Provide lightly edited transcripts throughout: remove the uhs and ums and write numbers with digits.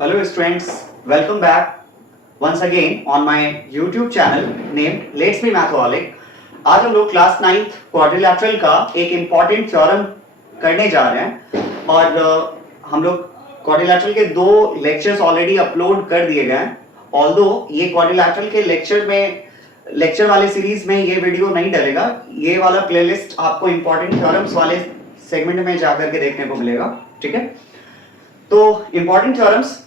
Hello students, welcome back once again on my YouTube channel named Let's Be Mathaholic. आज हम लोग class 9th quadrilateral का एक important theorem करने जा रहे हैं और हम लोग क्वाड्रिलैटरल के दो लेक्चर्स ऑलरेडी अपलोड कर दिए गए हैं। ऑल्दो ये क्वाड्रिलैटरल के लेक्चर वाले सीरीज में ये वीडियो नहीं डलेगा, ये वाला प्लेलिस्ट आपको इम्पॉर्टेंट थ्योरम्स वाले सेगमेंट में जाकर के देखने को मिलेगा। ठीक है, तो इम्पॉर्टेंट थ्योरम्स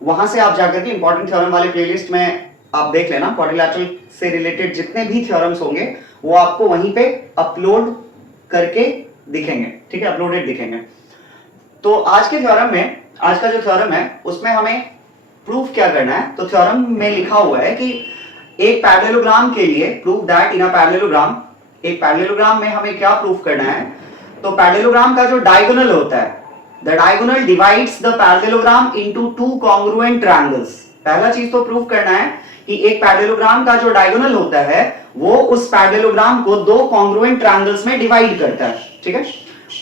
वहां से आप जाकर के इंपॉर्टेंट थ्योरम वाले प्लेलिस्ट में आप देख लेना। क्वाड्रिलैटरल से रिलेटेड जितने भी थ्योरम्स होंगे वो आपको वहीं पे अपलोड करके दिखेंगे। ठीक है, अपलोडेड दिखेंगे। तो आज के थ्योरम में, आज का जो थ्योरम है उसमें हमें प्रूफ क्या करना है। तो थ्योरम में लिखा हुआ है कि एक पैरेललोग्राम के लिए prove that in a parallelogram, एक पैरेललोग्राम में हमें क्या प्रूफ करना है। तो पैरेललोग्राम का जो डायगोनल होता है, the diagonal divides the parallelogram into two congruent triangles। पहला चीज तो प्रूफ करना है कि एक पैरेललोग्राम का जो डायगोनल होता है वो उस पैरेललोग्राम को दो कॉन्ग्रुएंट ट्रायंगल्स में डिवाइड करता है। ठीक है,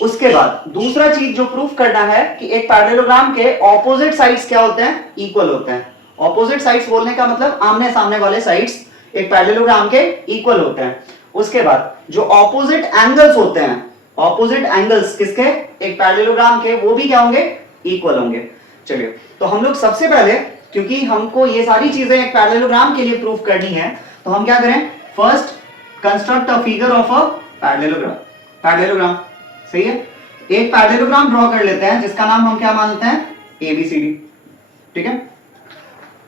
उसके बाद दूसरा चीज जो प्रूफ करना है कि एक पैरेललोग्राम के ऑपोजिट साइड्स क्या होते हैं, इक्वल होते हैं। ऑपोजिट साइड्स बोलने का मतलब आमने सामने वाले साइड्स एक पैरेललोग्राम के इक्वल होते हैं। उसके बाद जो ऑपोजिट एंगल्स होते हैं, ऑपोजिट एंगल्स किसके, एक पैरेललोग्राम के, वो भी क्या होंगे, इक्वल होंगे। चलिए, तो हम लोग सबसे पहले, क्योंकि हमको ये सारी चीजें एक पैरेललोग्राम के लिए प्रूफ करनी है, तो हम क्या करें, first construct a figure of a parallelogram. सही है, एक पैरेललोग्राम ड्रॉ कर लेते हैं जिसका नाम हम क्या मानते हैं, ABCD। ठीक है,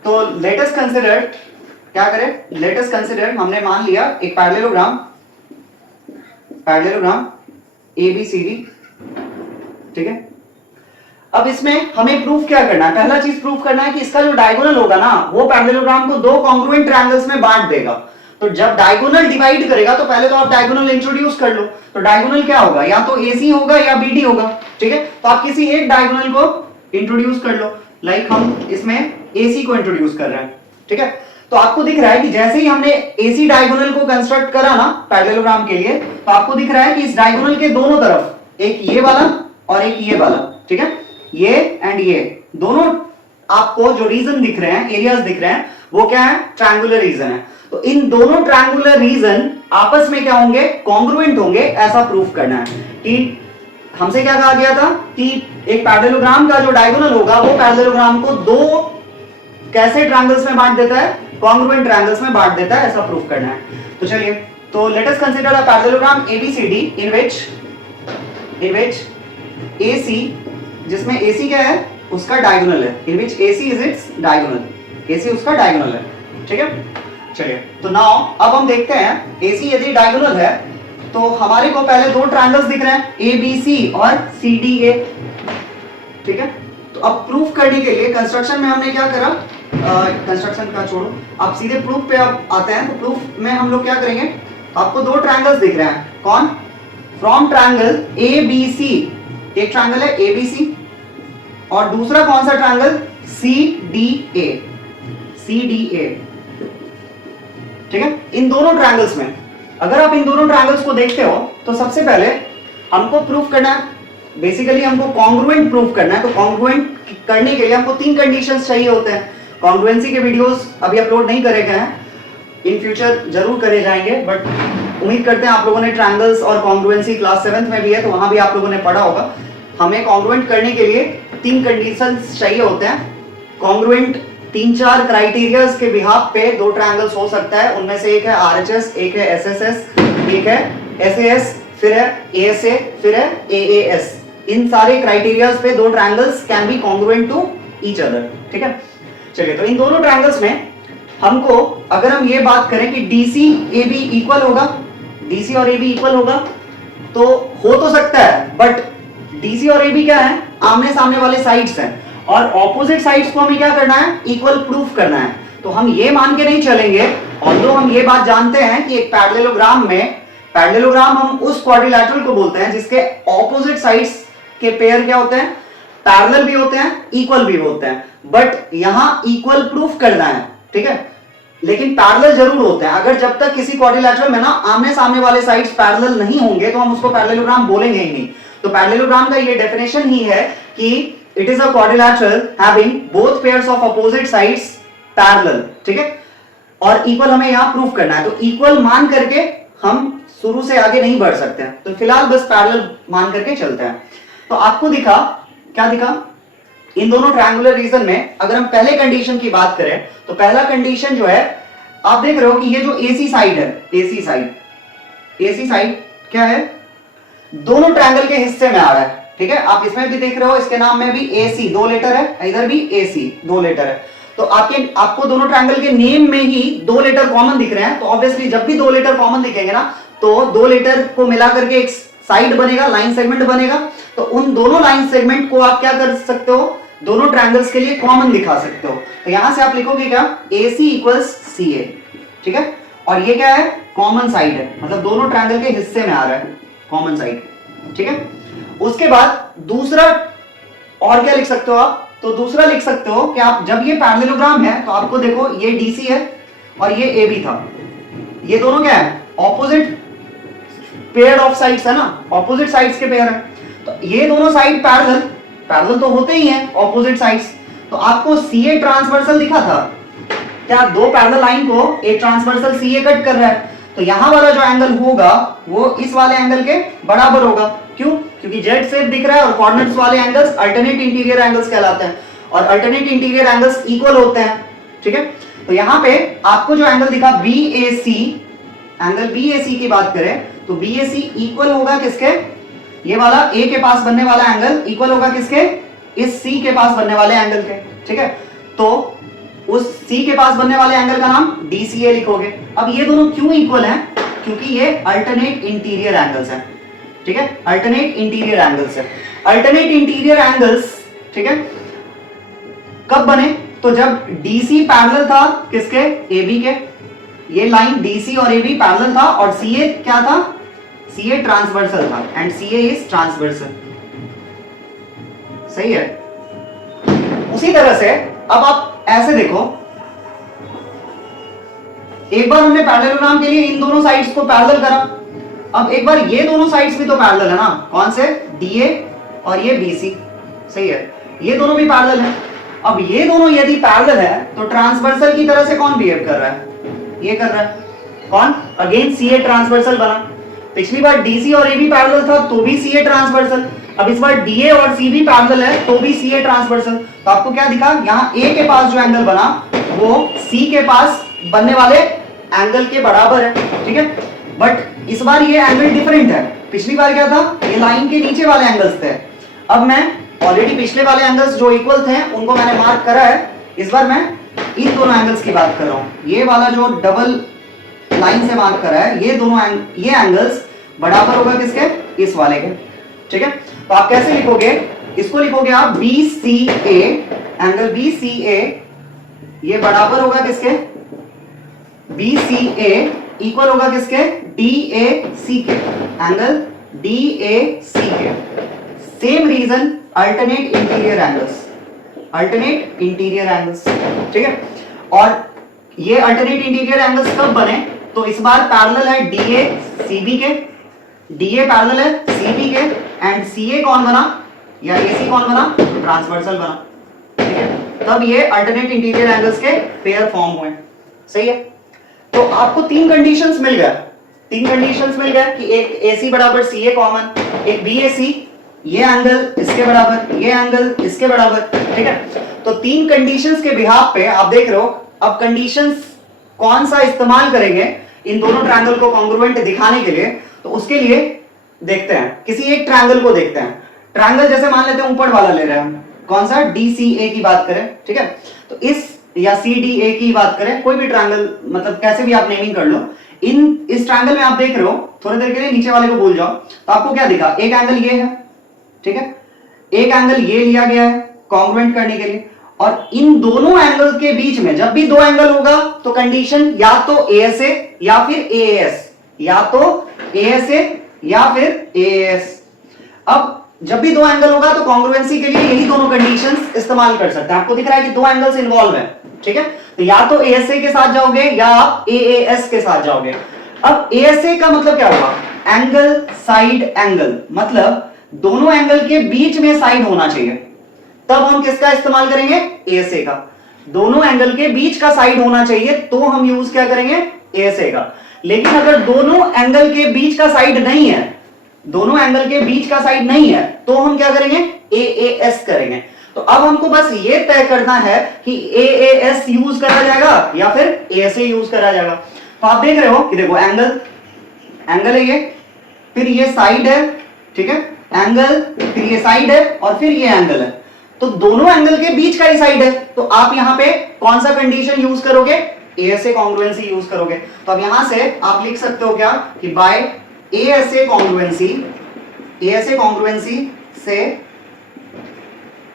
तो लेट अस कंसीडर, क्या करें, लेट अस कंसीडर, हमने मान लिया एक पैरेललोग्राम ABCD। ठीक है, अब इसमें हमें प्रूफ क्या करना है, पहला चीज प्रूफ करना है कि इसका जो डायगोनल होगा ना वो पैरेललोग्राम को दो कॉन्ग्रुएंट ट्रायंगल्स में बांट देगा। तो जब डायगोनल डिवाइड करेगा तो पहले तो आप डायगोनल इंट्रोड्यूस कर लो। तो डायगोनल क्या होगा, या तो AC होगा या BD होगा। ठीक है, तो आप किसी एक डायगोनल को इंट्रोड्यूस कर लो। लाइक हम इसमें AC को इंट्रोड्यूस कर रहे हैं। ठीक है, तो आपको दिख रहा है कि जैसे ही हमने AC डायगोनल को कंस्ट्रक्ट करा ना पैरेललोग्राम के लिए, तो आपको दिख रहा है कि इस डायगोनल के दोनों तरफ एक ये वाला और एक ये वाला, ठीक है, ये एंड ये दोनों आपको जो रीजन दिख रहे हैं, एरियाज दिख रहे हैं, वो क्या है, ट्रायंगुलर रीजन है। तो इन दोनों ट्रायंगुलर रीजन आपस में क्या होंगे, कॉन्ग्रुएंट होंगे, ऐसा प्रूफ करना है। कि हमसे क्या कहा गया था कि एक पैरेललोग्राम का जो डायगोनल होगा वो पैरेललोग्राम को दो कैसे ट्रायंगल्स में बांट देता है, कॉन्ग्रुएंट ट्रायंगल्स में बांट देता है, ऐसा प्रूफ करना है। तो चलिए, तो let us consider a parallelogram ABCD in which AC, जिसमें AC क्या है, उसका डायगोनल है, in which AC is its diagonal, AC उसका डायगोनल है। ठीक है, चलिए, तो नाउ अब हम देखते हैं AC यदि डायगोनल है तो हमारे को पहले दो ट्रायंगल्स दिख रहे हैं, ABC और CDA। ठीक है, तो अब प्रूफ करने के लिए कंस्ट्रक्शन में हमने क्या करा, कंस्ट्रक्शन का छोड़ो, आप सीधे प्रूफ पे आप आते हैं। तो प्रूफ में हम लोग क्या करेंगे, आपको दो ट्रायंगल्स दिख रहे हैं, कौन, फ्रॉम ट्रायंगल ABC, एक ट्रायंगल है ABC और दूसरा कौन सा ट्रायंगल, CDA। ठीक है, इन दोनों ट्रायंगल्स में अगर आप इन दोनों ट्रायंगल्स को देखते हो तो सबसे पहले हमको प्रूफ करना है, बेसिकली हमको कॉन्ग्रुएंट प्रूफ करना है। तो कॉन्ग्रुएंट करने के लिए हमको तीन कंडीशंस चाहिए होते हैं। कॉन्ग्रुएंसी के वीडियोस अभी अपलोड नहीं करे गए हैं, इन फ्यूचर जरूर करे जाएंगे, बट उम्मीद करते हैं आप लोगों ने ट्रायंगल्स और कॉन्ग्रुएंसी क्लास 7th में भी है तो वहां भी आप लोगों ने पढ़ा होगा। हमें कॉन्ग्रुएंट करने के लिए तीन कंडीशंस चाहिए होते हैं। कॉन्ग्रुएंट तीन चार क्राइटेरियाज के बिहाफ पे दो ट्रायंगल्स हो सकता है, उनमें से एक है RHS, एक है SSS, एक है SAS, फिर है ASA, फिर है AAS। इन सारे क्राइटेरियाज पे दो triangles can be congruent to each other. ठीक है, चलिए, तो इन दोनों ट्रायंगल्स में हमको अगर हम ये बात करें कि DC AB इक्वल होगा, DC और AB इक्वल होगा, तो हो तो सकता है, बट DC और AB क्या है, आमने सामने वाले साइड्स हैं और ऑपोजिट साइड्स को हमें क्या करना है, इक्वल प्रूफ करना है। तो हम ये मान के नहीं चलेंगे, ऑल्दो हम ये बात जानते हैं कि एक पैरेललोग्राम में, पैरेललोग्राम हम उस क्वाड्रिलैटरल को बोलते हैं जिसके ऑपोजिट साइड्स के पेयर क्या होते हैं, पैरेलल भी होते हैं, इक्वल भी होते हैं, बट यहां इक्वल प्रूफ करना है। ठीक है, लेकिन पैरेलल जरूर होते हैं। अगर जब तक किसी क्वाड्रिलैटरल में ना आमने सामने वाले साइड्स पैरेलल नहीं होंगे तो हम उसको पैरेललोग्राम बोलेंगे ही नहीं। तो पैरेललोग्राम का ये डेफिनेशन ही है कि it is a quadrilateral having both pairs of opposite sides parallel, ठीक है, और इक्वल हमें यहां प्रूफ करना है, तो इक्वल मान करके हम शुरू से आगे नहीं बढ़ सकते हैं, तो फिलहाल बस पैरेलल मान करके चलते हैं। तो आपको दिखा, क्या दिखा, इन दोनों ट्रायंगुलर रीजन में अगर हम पहले कंडीशन की बात करें तो पहला कंडीशन जो है आप देख रहे हो कि ये जो एसी साइड है, एसी साइड क्या है, दोनों ट्रायंगल के हिस्से में आ रहा है, ठीक है। आप इसमें भी देख रहे हो, इसके नाम में भी एसी 2 लेटर है, इधर भी एसी 2 लेटर है, तो आपको दोनों ट्रायंगल के नेम में ही 2 लेटर कॉमन दिख रहे हैं, तो ऑब्वियसली जब भी 2 लेटर कॉमन दिखेंगे ना तो 2 लेटर को मिला करके एक साइड बनेगा, लाइन सेगमेंट बनेगा, तो उन दोनों लाइन सेगमेंट को आप क्या कर सकते हो, दोनों ट्रायंगल्स के लिए कॉमन दिखा सकते हो। तो यहां से आप लिखोगे क्या, AC इक्वल्स CA, ठीक है, और ये क्या है, कॉमन साइड है, मतलब दोनों ट्रायंगल के हिस्से में आ रहा है, कॉमन साइड, ठीक है। उसके बाद दूसरा और क्या लिख सकते हो आप, तो दूसरा लिख सकते हो कि आप जब ये पैरेललोग्राम है तो आपको देखो ये DC है और ये AB था, ये दोनों क्या है, ऑपोजिट पेयर ऑफ साइड्स है ना, ऑपोजिट साइड्स के पेयर है, तो ये दोनों साइड पैरेलल तो होते ही हैं ऑपोजिट साइड्स, तो आपको CA ट्रांसवर्सल दिखा था क्या, दो पैरेलल लाइन को एक ट्रांसवर्सल CA कट कर रहा है, तो यहां वाला जो एंगल होगा वो इस वाले एंगल के बराबर होगा, क्यों, क्योंकि जेड शेप दिख रहा है और कोऑर्डिनेट्स वाले एंगल्स अल्टरनेट इंटीरियर एंगल्स कहलाते हैं और अल्टरनेट इंटीरियर एंगल्स इक्वल होते हैं, ठीक है। तो यहां पे आपको जो एंगल दिखा BAC, एंगल BAC की बात करें तो BAC इक्वल होगा किसके, ये वाला A के पास बनने वाला एंगल इक्वल होगा किसके, इस C के पास बनने वाले एंगल के, ठीक है। तो उस C के पास बनने वाले एंगल का नाम DCA लिखोगे। अब ये दोनों क्यों इक्वल हैं, क्योंकि ये अल्टरनेट इंटीरियर एंगल्स हैं, ठीक है, अल्टरनेट इंटीरियर एंगल्स है। अल्टरनेट इंटीरियर एंगल्स, ठीक है, कब बने, तो जब DC पैरेलल था किसके, AB के, ये लाइन DC और AB पैरेलल था और CA क्या था, CA ट्रांसवर्सल था, एंड CA इज ट्रांसवर्सल, सही है। उसी तरह से अब आप ऐसे देखो, एक बार हमने पैरेललोग्राम के लिए इन दोनों साइड्स को पैरेलल करा, अब एक बार ये दोनों साइड्स भी तो पैरेलल है ना, कौन से, DA और ये BC, सही है, ये दोनों भी पैरेलल है। अब ये दोनों यदि पैरेलल है तो ट्रांसवर्सल की तरह से कौन बिहेव कर रहा है, ये कर रहा है, कौन, अगेन CA ट्रांसवर्सल बना, पिछली बार DC और AB पैरेलल था तो भी CA ट्रांसवर्सल, अब इस बार DA और CB पैरेलल है तो भी CA ट्रांसवर्सल, तो आपको क्या दिखा, यहाँ A के पास जो एंगल बना वो C के पास बनने वाले एंगल के बराबर है, ठीक है। बट इस बार ये एंगल डिफरेंट है, पिछली बार क्या था, ये लाइन के नीचे वाले एंगल्स थे, अब मैं ऑलरेडी पिछले वाले एंगल्स जो इक्वल थे उनको मैंने मार्क करा है, इस बार मैं इन दोनों एंगल्स की बात कर रहा हूं, ये वाला जो डबल लाइन से मार्क करा है, ये दोनों ये एंगल्स बराबर होगा किसके, इस वाले के, ठीक है। तो आप कैसे लिखोगे, इसको लिखोगे आप BCA, एंगल BCA ये बराबर होगा किसके, BCA इक्वल होगा किसके, DAC के, एंगल DAC के। Same reason alternate interior angles, alternate interior angles, ठीक है। और ये अल्टरनेट इंटीरियर एंगल्स कब बने, तो इस बार पैरेलल है DA CB के, DA पैरेलल है CB के, एंड CA कौन बना या AC कौन बना, ट्रांसवर्सल बना, ठीक है। तब ये अल्टरनेट इंटीरियर एंगल्स के पेयर फॉर्म हुए, सही है। तो आपको तीन कंडीशंस मिल गए, कि एक AC बराबर CA कॉमन, एक BAC ये एंगल इसके बराबर, ये एंगल इसके बराबर, ठीक है। तो तीन कंडीशंस के बिहाफ पे आप देख रहे हो, अब कंडीशंस कौन सा इस्तेमाल करेंगे इन दोनों ट्रायंगल को कॉन्ग्रुएंट दिखाने के लिए, तो उसके लिए देखते हैं, किसी एक ट्रायंगल को देखते हैं। ट्रायंगल जैसे मान लेते हैं ऊपर वाला ले रहे हैं हम, कौन सा, DCA की बात करें, ठीक है। तो इस या CDA की बात करें, कोई भी ट्रायंगल, मतलब कैसे भी आप नेमिंग कर लो, इस ट्रायंगल में आप देख रहे हो, थोड़ी देर के लिए नीचे वाले को भूल जाओ, तो आपको क्या दिखा, एक एंगल ये है, ठीक है, एक एंगल ये लिया गया है कॉन्ग्रुएंट करने के लिए, और इन दोनों एंगल के बीच में जब भी दो एंगल होगा तो कंडीशन या तो ASA या फिर AAS, या तो ASA या फिर AAS। अब जब भी दो एंगल होगा तो कॉन्ग्रुएंसी के लिए यही दोनों कंडीशंस इस्तेमाल कर सकते हैं। आपको दिख रहा है कि दो एंगल्स इन्वॉल्व हैं, ठीक है, तो या तो ASA के साथ जाओगे या आप AAS के साथ जाओगे। अब ASA का मतलब क्या हुआ, एंगल साइड एंगल, मतलब दोनों एंगल के बीच में साइड होना चाहिए, तब हम किसका इस्तेमाल करेंगे? एएसए का। दोनों एंगल के बीच का साइड होना चाहिए तो हम यूज क्या करेंगे? एएसए का। लेकिन अगर दोनों एंगल के बीच का साइड नहीं है, दोनों एंगल के बीच का साइड नहीं है, तो हम क्या करेंगे? एएएस करेंगे। तो अब हमको बस ये तय करना है कि एएएस यूज करा जाएगा या फिर एएसए यूज करा जाएगा। तो आप देख रहे हो कि देखो एंगल है ये, फिर ये साइड है, ठीक है, एंगल, फिर ये साइड है और फिर ये एंगल है। तो दोनों एंगल के बीच का ही साइड है, तो आप यहां पे कौन सा कंडीशन यूज करोगे? एएसए कॉन्ग्रुएंसी यूज करोगे। तो अब यहां से आप लिख सकते हो क्या कि बाय एएसए कॉन्ग्रुएंसी से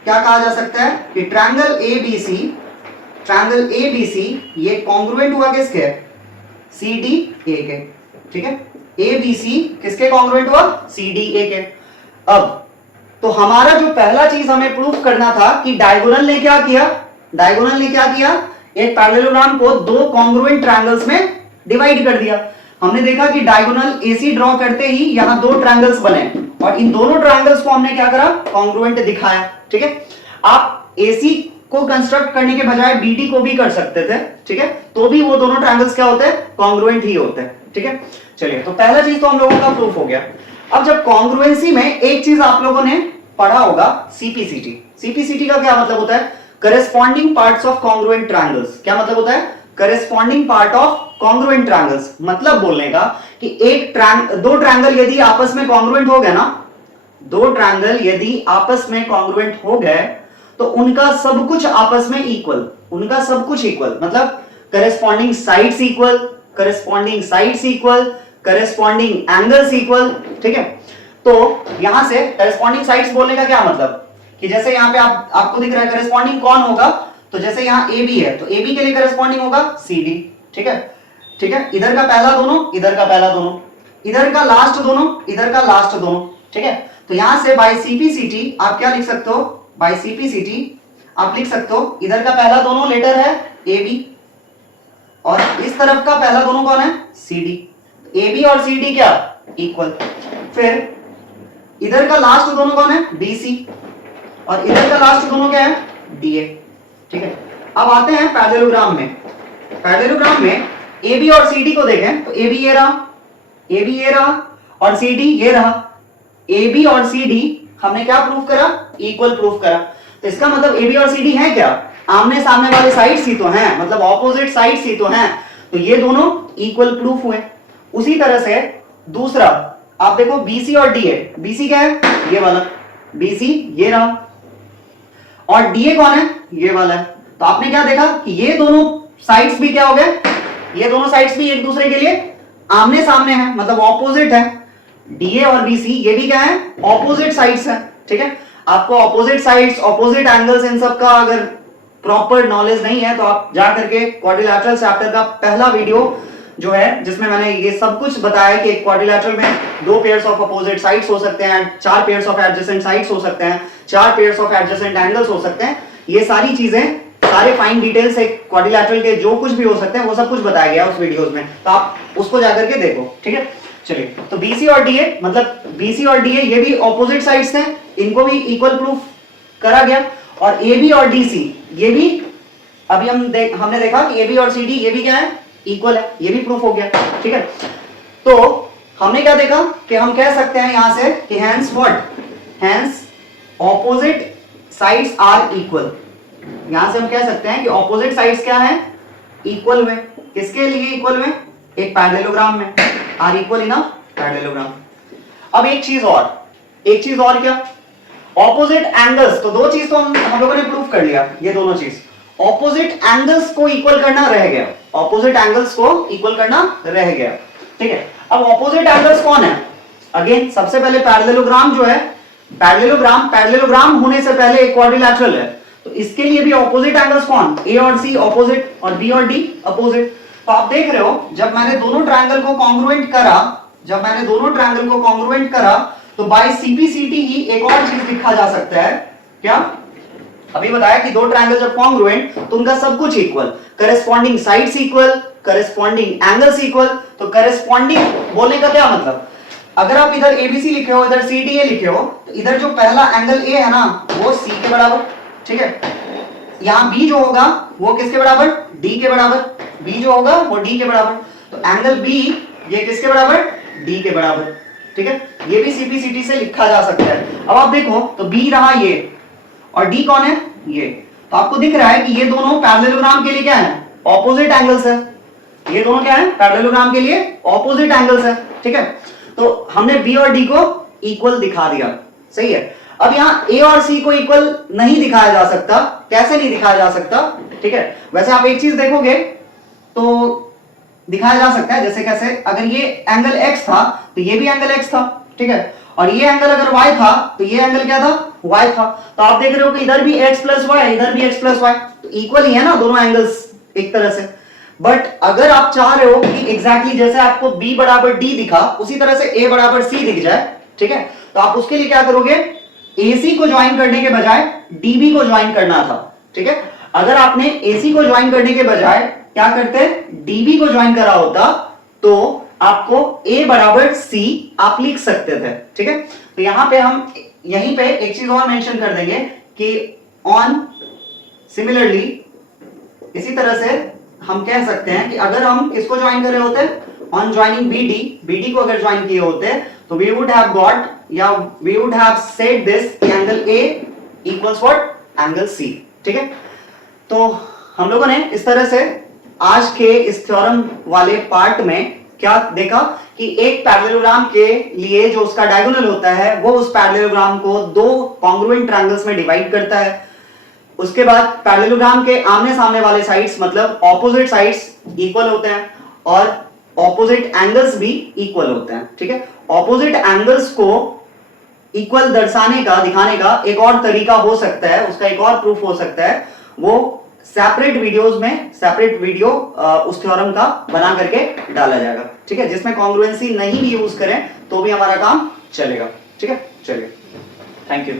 क्या कहा जा सकता है कि ट्रायंगल एबीसी ये कॉन्ग्रुएंट हुआ किसके? सीडीए के, ठीक है। एबीसी किसके कॉन्ग्रुएंट हुआ? सीडीए के। अब तो हमारा जो पहला चीज हमें प्रूफ करना था कि डायगोनल ने क्या किया? एक पैरेललोग्राम को दो कॉन्ग्रुएंट ट्रायंगल्स में डिवाइड कर दिया। हमने देखा कि डायगोनल एसी ड्रॉ करते ही यहां दो ट्रायंगल्स बने और इन दोनों ट्रायंगल्स को हमने क्या करा? कॉन्ग्रुएंट दिखाया, ठीक है। आप एसी को कंस्ट्रक्ट करने के बजाय बीडी को भी कर सकते थे, ठीक है, तो भी वो दोनों ट्रायंगल्स क्या होते हैं? कॉन्ग्रुएंट ही होते हैं, ठीक है। चलिए, तो पहला चीज तो हम लोगों का प्रूफ हो गया। अब जब कॉन्ग्रुएंसी में एक चीज आप लोगों ने पढ़ा होगा, सीपीसीटी का क्या मतलब होता है? Corresponding parts of congruent triangles. क्या मतलब होता है? Corresponding part of congruent triangles. मतलब बोलने का कि दो ट्रायंगल यदि आपस में कॉन्ग्रुएंट हो गए ना, दो ट्रायंगल यदि आपस में कॉन्ग्रुएंट हो गए तो उनका सब कुछ आपस में इक्वल, मतलब corresponding sides equal, corresponding angles equal, ठीक है। तो यहां से करेस्पॉन्डिंग साइड्स बोलने का क्या मतलब कि जैसे यहां पे आपको दिख रहा है करेस्पॉन्डिंग कौन होगा, तो जैसे यहां ए बी है तो ए बी के लिए करेस्पॉन्डिंग होगा सी डी, ठीक है, इधर का पहला दोनों, इधर का पहला दोनों, इधर का लास्ट दोनों, इधर का लास्ट दोनों, ठीक है। तो यहां से बाय सीपीसीटी आप क्या लिख सकते हो? बाय सीपीसीटी आप लिख सकते हो इधर का पहला दोनों लेटर है ए बी और इस तरफ का पहला दोनों कौन है? C D. ए बी और सी डी क्या? इक्वल। फिर इधर का लास्ट दोनों कौन है? बी सी और इधर का लास्ट दोनों क्या है? डी ए, ठीक है। अब आते हैं पैरेललोग्राम में। पैरेललोग्राम में ए बी और सी डी को देखें तो ए बी ये रहा और सी डी ये रहा। ए बी और सी डी हमने क्या प्रूफ करा? इक्वल प्रूफ करा। तो इसका मतलब ए बी और सी डी है क्या? आमने सामने वाले साइड्स ही तो हैं, मतलब ऑपोजिट साइड्स ही तो हैं, तो ये दोनों इक्वल प्रूफ हुए। उसी तरह से दूसरा आप देखो बीसी और डीए। बीसी क्या है? ये वाला, बीसी ये रहा और डीए कौन है? ये वाला है। तो आपने क्या देखा कि ये दोनों साइड्स भी क्या हो गए? ये दोनों साइड्स भी एक दूसरे के लिए आमने सामने हैं, मतलब ऑपोजिट है। डीए और बीसी ये भी क्या है? ऑपोजिट साइड्स हैं, ठीक है। आपको ऑपोजिट साइड्स, ऑपोजिट एंगल्स, इन सब का अगर प्रॉपर नॉलेज नहीं है तो आप जा करके क्वाड्रिलैटरल चैप्टर का पहला वीडियो जो है जिसमें मैंने ये सब कुछ बताया कि एक क्वाड्रिलैटरल में दो पेयर्स ऑफ अपोजिट साइड्स हो सकते हैं, चार पेयर्स ऑफ एडजेसेंट साइड्स हो सकते हैं, चार पेयर्स ऑफ एडजेसेंट एंगल्स हो सकते हैं। ये सारी चीजें, सारे फाइन डिटेल्स एक क्वाड्रिलैटरल के जो कुछ भी हो सकते हैं वो सब कुछ बताया गया उस वीडियोस में, तो आप उसको जाकर के देखो, ठीक है। चलिए, तो बीसी और डीए, मतलब बीसी और डीए ये भी ऑपोजिट साइड्स हैं, इनको भी इक्वल प्रूफ करा गया। और ए बी और डीसी ये भी अभी हमने देखा कि ए बी और सी डी ये भी क्या है? इक्वल है, ये भी प्रूफ हो गया, ठीक है। तो हमने क्या देखा कि हम कह सकते हैं यहां से कि hence what? Hence opposite sides are equal. यहां से हम कह सकते हैं कि ऑपोजिट साइड्स क्या है? इक्वल में। किसके लिए इक्वल में? एक पैरेललोग्राम में। Are equal in a parallelogram. अब एक चीज और क्या? Opposite angles. तो दो चीज तो हम लोगों ने प्रूफ कर लिया, ये दोनों चीज। ऑपोजिट एंगल्स को इक्वल करना रह गया, ठीक है। अब ऑपोजिट एंगल्स कौन है? अगेन सबसे पहले पैरेललोग्राम जो है, पैरेललोग्राम होने से पहले एक क्वाड्रिलैटरल है, तो इसके लिए भी ऑपोजिट एंगल्स कौन? ए और सी ऑपोजिट और बी और डी अपोजिट। तो आप देख रहे हो जब मैंने दोनों ट्रायंगल को कॉन्ग्रुएंट करा, तो बाय सीपीसीटी ही एक और चीज लिखा जा सकता है। क्या? अभी बताया कि दो ट्रायंगल जब कॉन्ग्रुएंट तो उनका सब कुछ equal, corresponding sides equal, corresponding angles equal. तो करेस्पॉन्डिंग बोलने का क्या मतलब? अगर आप इधर एबीसी लिखे हो, इधर सीडीए लिखे हो, तो इधर जो पहला एंगल ए है ना वो सी के बराबर, ठीक है। यहां बी जो होगा वो किसके बराबर, डी के बराबर, बी जो होगा वो डी के बराबर, तो एंगल बी ये किसके बराबर, डी के बराबर, ठीक है। ये भी सीपीसीटी से लिखा जा सकता है। अब आप देखो तो बी रहा ये और डी कौन है, ये, तो आपको दिख रहा है कि ये दोनों पैरेललोग्राम के लिए क्या है, ऑपोजिट एंगल्स है। ये दोनों क्या है, पैरेललोग्राम के लिए ऑपोजिट एंगल्स है, ठीक है। तो हमने बी और डी को इक्वल दिखा दिया, सही है। अब यहाँ ए और सी को इक्वल नहीं दिखाया जा सकता, कैसे नहीं दिखाया जा सकता, ठीक है। वैसे आप एक चीज देखोगे तो दिखाया जा सकता है, जैसे कैसे, अगर ये एंगल x था तो ये भी एंगल x था, ठीक है, और ये एंगल अगर y था तो ये एंगल क्या था, y था। तो आप देख रहे हो कि इधर भी x प्लस वाई, इधर भी x प्लस वाई, तो इक्वल ही है ना दोनों एंगल्स एक तरह से। बट अगर आप चाह रहे हो कि एग्जैक्टली जैसे आपको b बराबर d दिखा उसी तरह से a बराबर c दिख जाए, ठीक है, तो आप उसके लिए क्या करोगे, AC को ज्वाइन करने के बजाय DB को ज्वाइन करना था, ठीक है। अगर आपने AC को ज्वाइन करने के बजाय क्या करते, DB को ज्वाइन करा होता तो आपको A बराबर C आप लिख सकते थे, ठीक है। तो यहां पे हम यहीं पे एक चीज और मेंशन कर देंगे कि ऑन सिमिलरली, इसी तरह से हम कह सकते हैं कि अगर हम किसको ज्वाइन कर रहे होते, ऑन ज्वाइनिंग BD को अगर ज्वाइन किए होते तो वी वुड हैव गॉट, या we would have said this angle A equals what, angle C, ठीक है। तो हम लोगों ने इस तरह से आज के इस थ्योरम वाले पार्ट में क्या देखा कि एक पैरेललोग्राम के लिए जो उसका डायगोनल होता है वो उस पैरेललोग्राम को दो कॉन्ग्रुएंट ट्रायंगल्स में डिवाइड करता है। उसके बाद पैरेललोग्राम के आमने सामने वाले साइड्स मतलब ऑपोजिट साइड्स इक्वल होते हैं और ऑपोजिट एंगल्स भी इक्वल होते हैं, ठीक है। ऑपोजिट एंगल्स को इक्वल दर्शाने का, दिखाने का एक और तरीका हो सकता है, उसका एक और प्रूफ हो सकता है, वो सेपरेट वीडियोस में सेपरेट वीडियो उस थ्योरम का बना करके डाला जाएगा, ठीक है, जिसमें कॉन्ग्रुएंसी नहीं भी यूज करें तो भी हमारा काम चलेगा, ठीक है। चलिए, थैंक यू।